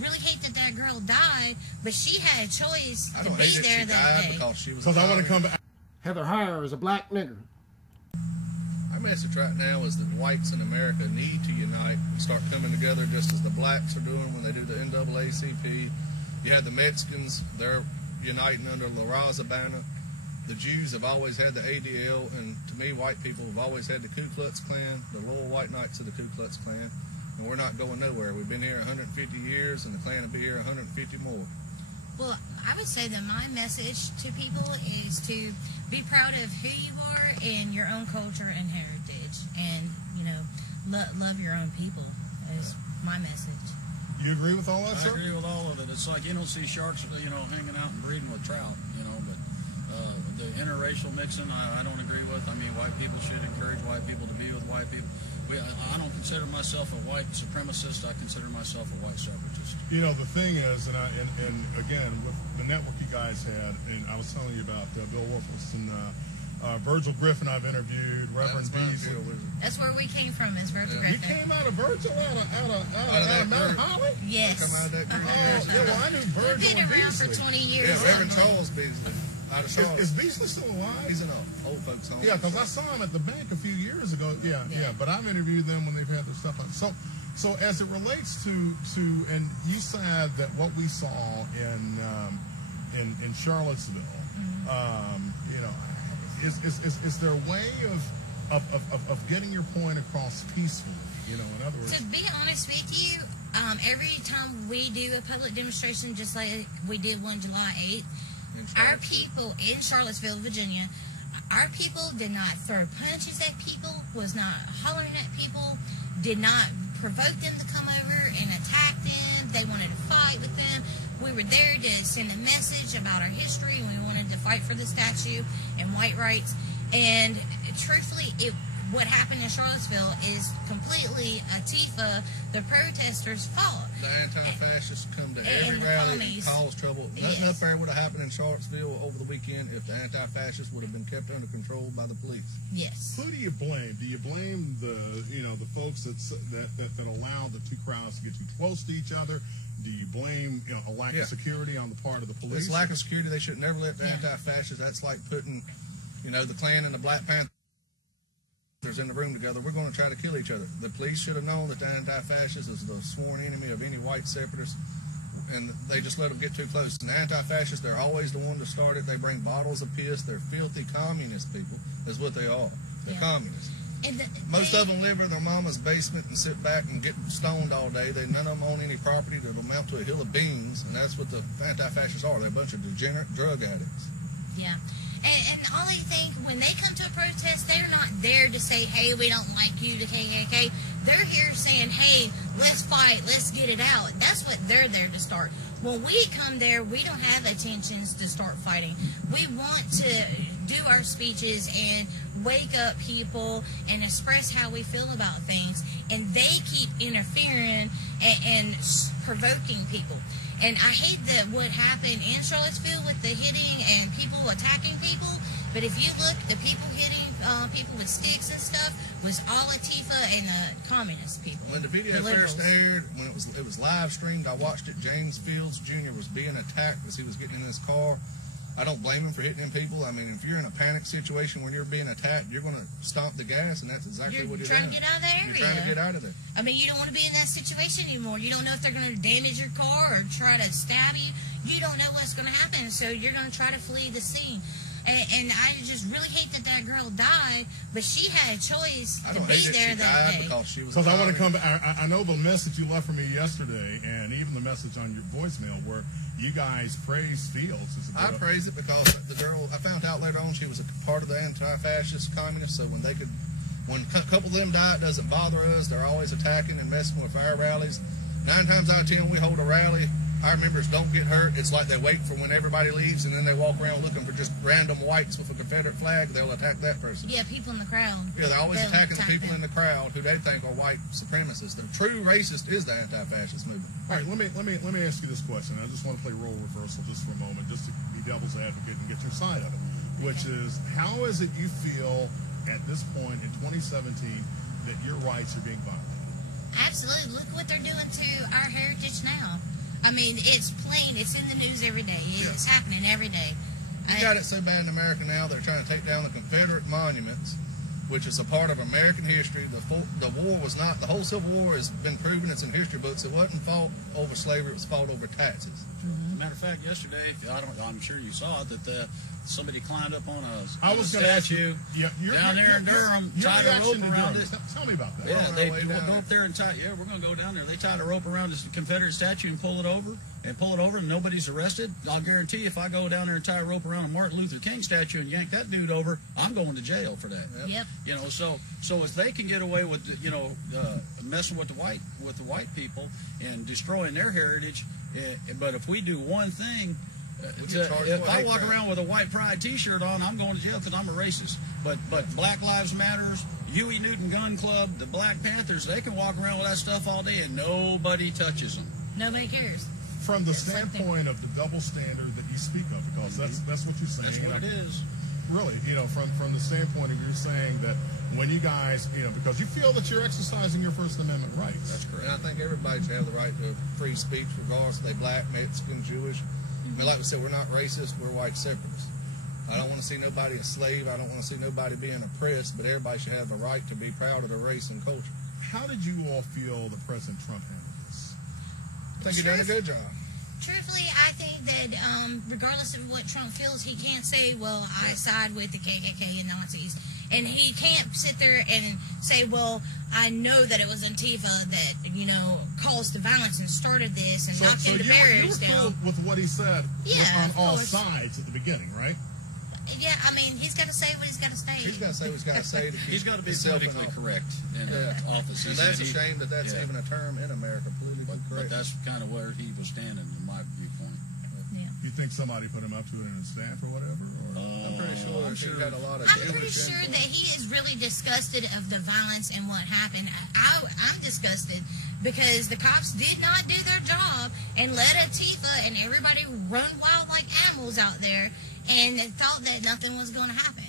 really hate that that girl died, but she had a choice to be hate there that day. Because I want to come back. Heather Heyer is a black nigger. Our message right now is that whites in America need to unite and start coming together just as the blacks are doing when they do the NAACP. You have the Mexicans, they're uniting under La Raza banner. The Jews have always had the ADL, and to me, white people have always had the Ku Klux Klan, the loyal white knights of the Ku Klux Klan, and we're not going nowhere. We've been here 150 years, and the Klan will be here 150 more. Well, I would say that my message to people is to be proud of who you are and your own culture and heritage, and, you know, love your own people is my message. You agree with all that, sir? I agree with all of it. It's like you don't see sharks, you know, hanging out and breeding with trout, you know, but the interracial mixing, I don't agree with. I mean, white people should encourage white people to be with white people. I don't consider myself a white supremacist. I consider myself a white separatist. You know, the thing is, and again, with the network you guys had, and I was telling you about Bill Wolfels and Virgil Griffin I've interviewed, Reverend Beasley. That's where we came from, is Virgil Griffin. You came out of Virgil, out of Mount Holly? Yes. Come out of that yeah, well, I knew Virgil. We've been around for 20 years. Yeah, Reverend Charles Beasley. Out of Charlottesville. Is Beasley still alive? He's in an old folks home. Yeah, because I saw him at the bank a few years ago. Yeah. But I've interviewed them when they've had their stuff on. So as it relates to, and you said that what we saw in Charlottesville, you know, is there a way of getting your point across peacefully? You know, in other words, to be honest with you, every time we do a public demonstration, just like we did one July 8th. Our people in Charlottesville, Virginia, our people did not throw punches at people, was not hollering at people, did not provoke them to come over and attack them. They wanted to fight with them. We were there to send a message about our history, and we wanted to fight for the statue and white rights. And truthfully, what happened in Charlottesville is completely Antifa, the protesters' fault. The anti-fascists come to every rally and cause trouble. Nothing up there would have happened in Charlottesville over the weekend if the anti-fascists would have been kept under control by the police. Yes. Who do you blame? Do you blame the folks that allow the two crowds to get too close to each other? Do you blame a lack of security on the part of the police? It's lack of security. They should never let the anti-fascists. That's like putting, the Klan and the Black Panthers in the room together. We're going to try to kill each other. The police should have known that the anti-fascist is the sworn enemy of any white separatist, and they just let them get too close. And the anti-fascists, they're always the one to start it. They bring bottles of piss. They're filthy communist people, is what they are. They're communists. Most of them live in their mama's basement and sit back and get stoned all day. None of them own any property that will amount to a hill of beans, and that's what the anti-fascists are. They're a bunch of degenerate drug addicts. Yeah. And all they think, when they come to a protest, they're not there to say, hey, we don't like you, the KKK. They're here saying, hey, let's fight, let's get it out. That's what they're there to start. When we come there, we don't have intentions to start fighting. We want to do our speeches and wake up people and express how we feel about things. And they keep interfering and provoking people. And I hate that what happened in Charlottesville with the hitting and people attacking people. But if you look, the people hitting people with sticks and stuff was all Antifa and communist people. When the video first aired, when it was live streamed, I watched it. James Fields Jr. was being attacked as he was getting in his car. I don't blame him for hitting them people. I mean, if you're in a panic situation when you're being attacked, you're going to stomp the gas, and that's exactly what you're trying to get out of that area. You're trying to get out of there. I mean, you don't want to be in that situation anymore. You don't know if they're going to damage your car or try to stab you. You don't know what's going to happen, so you're going to try to flee the scene. And I just really hate that that girl died, but she had a choice to be there that day. Because I want to come back. I know the message you left for me yesterday, and even the message on your voicemail, where you guys praised Fields. I praise it because the girl, I found out later on she was a part of the anti-fascist communists, so when a couple of them die, it doesn't bother us. They're always attacking and messing with our rallies. 9 times out of 10 when we hold a rally, our members don't get hurt. It's like they wait for when everybody leaves, and then they walk around looking for just random whites with a Confederate flag. They'll attack that person. Yeah, people in the crowd. Yeah, they're always attacking the people in the crowd who they think are white supremacists. The true racist is the anti-fascist movement. All right, let me ask you this question. I just want to play role reversal just for a moment, just to be devil's advocate and get your side of it, which is, how is it you feel at this point in 2017 that your rights are being violated? Absolutely. Look what they're doing to our heritage now. I mean, it's plain. It's in the news every day. It's happening every day. You got it so bad in America now, they're trying to take down the Confederate monuments, which is a part of American history. The war was not, the whole Civil War has been proven, it's in history books. It wasn't fought over slavery, it was fought over taxes. As a matter of fact, yesterday, I'm sure you saw it, that somebody climbed up on a statue down there in Durham, tied a rope around it. Tell me about that. Yeah, they go up there and tie. Yeah, we're going to go down there. They tied a rope around this Confederate statue and pull it over, and nobody's arrested. I'll guarantee you, if I go down there and tie a rope around a Martin Luther King statue and yank that dude over, I'm going to jail for that. Yep. You know, so if they can get away with, messing with the white people and destroying their heritage, but if we do one thing. If I walk around with a white pride T-shirt on, I'm going to jail because I'm a racist. But Black Lives Matters, Huey Newton Gun Club, the Black Panthers, they can walk around with that stuff all day and nobody touches them. Nobody cares. From the standpoint of the double standard that you speak of, because that's what you're saying. That's what it is. Really, from the standpoint of you're saying that when you guys, because you feel that you're exercising your First Amendment rights. That's correct. And I think everybody should have the right to free speech, regardless if they black, Mexican, Jewish. I mean, like we said, we're not racist, we're white separatists. I don't want to see nobody a slave, I don't want to see nobody being oppressed, but everybody should have the right to be proud of their race and culture. How did you all feel that President Trump handled this? I think he done a good job. Truthfully, I think that regardless of what Trump feels, he can't say, well, I side with the KKK and Nazis. And he can't sit there and say, well, I know that it was Antifa that, caused the violence and started this and knocked the barriers down. You were cool with what he said on all sides at the beginning, right? Yeah, I mean, he's got to say what he's got to say. He's got to say what he's got to say. He's got to be politically correct in office. And that's a shame that that's even a term in America, politically correct. But that's kind of where he was standing, in my viewpoint. Yeah. You think somebody put him up to it in his staff or whatever? I'm pretty sure he had a lot of I'm pretty sure that he is really disgusted of the violence and what happened. I'm disgusted because the cops did not do their job and let Antifa and everybody run wild like animals out there and thought that nothing was going to happen.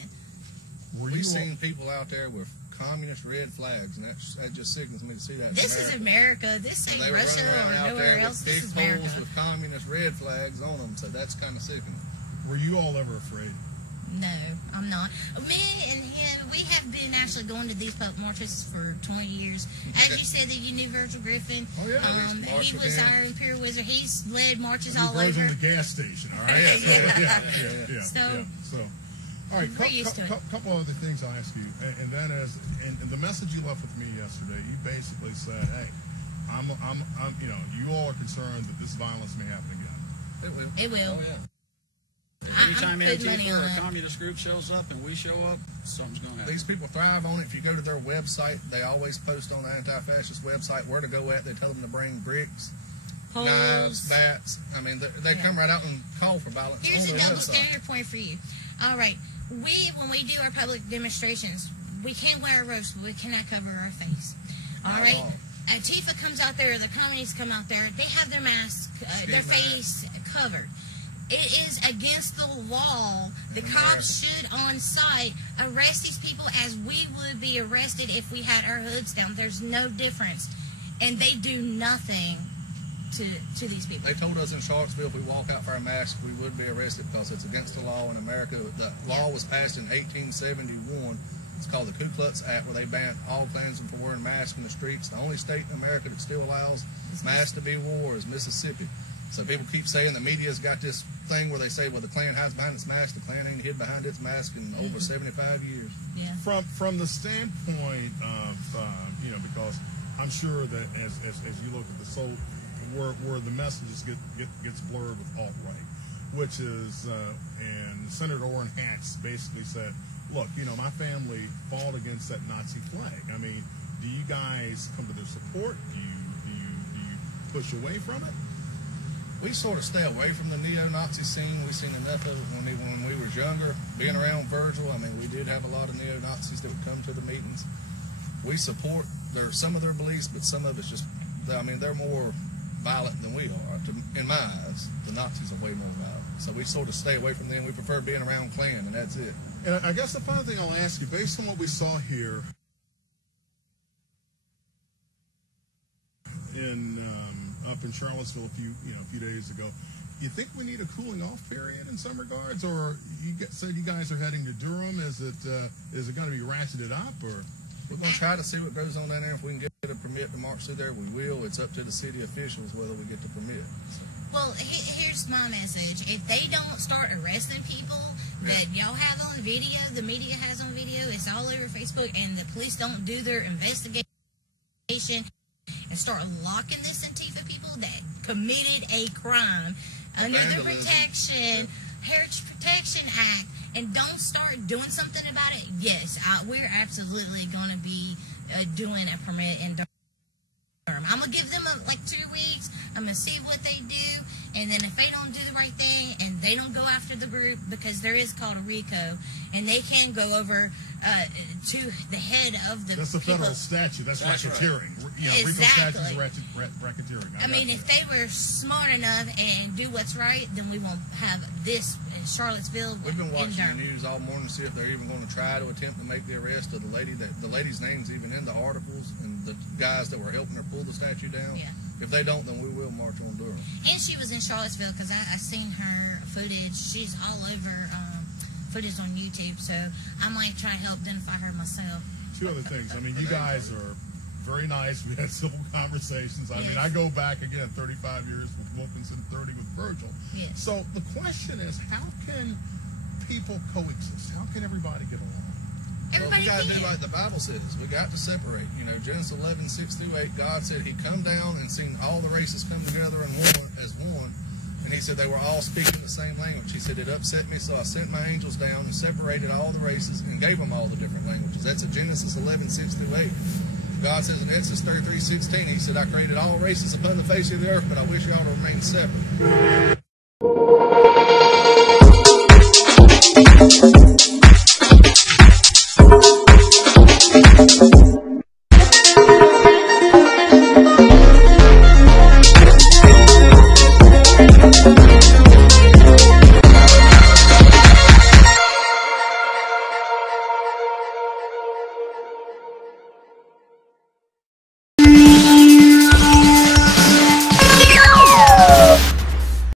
We've seen people out there with communist red flags, and that just sickens me to see that. This is America. This ain't Russia or nowhere else. This is America. Big poles with communist red flags on them, so that's kind of sickening. Were you all ever afraid? No, I'm not. Me and him, we have been actually going to these pup marches for 20 years. As you said, that you knew Virgil Griffin. Oh, yeah. He was our Imperial Wizard. He's led marches all over. He over. in the gas station, all right? Yeah. So, all right, couple other things I'll ask you, and that is, and the message you left with me yesterday, you basically said, hey, I'm you all are concerned that this violence may happen again. It will. Oh, yeah. Anytime Antifa or a communist group shows up and we show up, something's going to happen. These people thrive on it. If you go to their website, they always post on the anti-fascist website where to go at. They tell them to bring bricks, knives, bats. I mean, they come right out and call for violence. Here's a double standard point for you. All right, when we do our public demonstrations, we can wear robes, but we cannot cover our face. All right? Antifa comes out there, the communists come out there, they have their mask, their face covered. It is against the law. The cops should, on site, arrest these people as we would be arrested if we had our hoods down. There's no difference. And they do nothing to these people. They told us in Charlottesville if we walk out for our mask, we would be arrested because it's against the law in America. The law was passed in 1871. It's called the Ku Klux Act, where they banned all Klansmen from wearing masks in the streets. The only state in America that still allows masks to be worn is Mississippi. So people keep saying the media's got this thing where they say, well, the Klan hides behind its mask. The Klan ain't hid behind its mask in over 75 years. Yeah. From the standpoint of, because I'm sure that as you look at the where the messages gets blurred with alt-right, which is, and Senator Orrin Hatch basically said, look, my family fought against that Nazi flag. I mean, do you guys come to their support? Do you push away from it? We sort of stay away from the neo-Nazi scene. We've seen enough of it when we were younger. Being around Virgil, I mean, we did have a lot of neo-Nazis that would come to the meetings. We support some of their beliefs, but some of it's just, they're more violent than we are. In my eyes, the Nazis are way more violent. So we sort of stay away from them. We prefer being around Klan, and that's it. And I guess the final thing I'll ask you, based on what we saw here up up in Charlottesville a few days ago. You think we need a cooling off period in some regards, or said you guys are heading to Durham? Is it going to be ratcheted up, or? We're going to try to see what goes on down there. If we can get a permit to march through there, we will. It's up to the city officials whether we get the permit. So. Well, here's my message. If they don't start arresting people that y'all have on video, the media has on video, it's all over Facebook, and the police don't do their investigation and start locking this Antifa people that committed a crime under the Heritage Protection Act, and don't start doing something about it, yes, we're absolutely going to be doing a permit in Durham. I'm going to give them like 2 weeks. I'm going to see what they do, and then if they don't do the right thing and they don't go after the group, because there is called a RICO, and they can go over to the head of the That's a federal statute. That's racketeering. Right. You know, exactly. RICO statute is racketeering. I mean, if they were smart enough and do what's right, then we won't have this in Charlottesville. We've been watching the news all morning to see if they're even going to try to attempt to make the arrest of the lady. The lady's name's even in the articles, and the guys that were helping her pull the statue down. Yeah. If they don't, then we will march on Durham. And she was in Charlottesville because I seen her footage. She's all over footage on YouTube, so I might try to help identify her myself. Two other things. I mean, you guys are very nice. We had civil conversations. I mean, I go back again 35 years with Wilkinson, 30 with Virgil. Yes. So the question is, how can people coexist? How can everybody get along? Everybody we got to do like the Bible says. We got to separate. You know, Genesis 11:6-8. God said He come down and seen all the races come together in one as one, and He said they were all speaking the same language. He said it upset me, so I sent my angels down and separated all the races and gave them all the different languages. That's in Genesis 11:6-8. God says in Exodus 33:16, He said I created all races upon the face of the earth, but I wish y'all to remain separate.